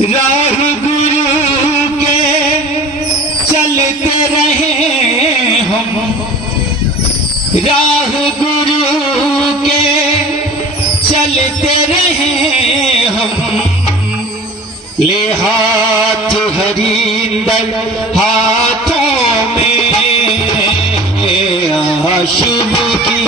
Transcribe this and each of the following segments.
राह गुरु के चलते रहे हम, राह गुरु के चलते रहे हम, ले हाथ हरिंदर हाथों में शुभ की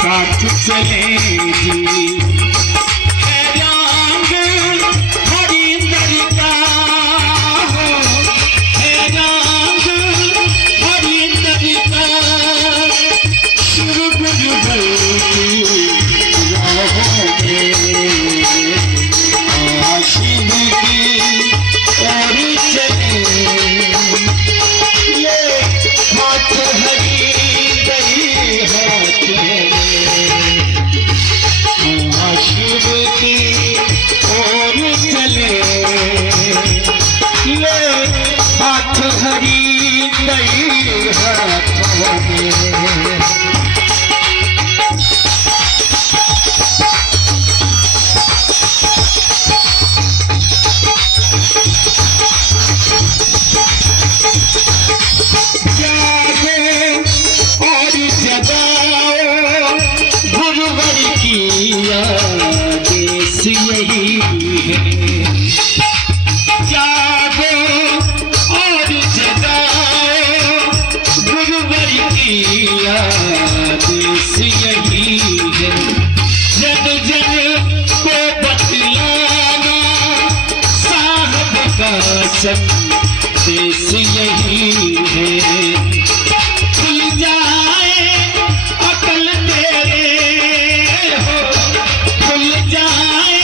साथ चलेगी रंग हरिंदर का हो, रंग हरिंदर का शुभ जुगल की राहों में आशिक की और चले ये हाथ हरिंदर शिव की ओर चले, ले हाथ हरिंदर हाथों में। यही है जागो और जगाओ गुरुवर की आदेश यही है, जन जन को बतलाना साहब का संदेश यही है, खुल जाए अकल तेरे हो, खुल जाए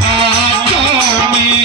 हाथों में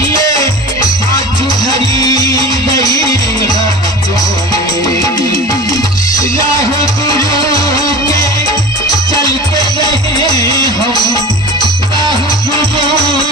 ये आज भरी नई रातों में राह गुरु के चलते रहे हम, राह गुरु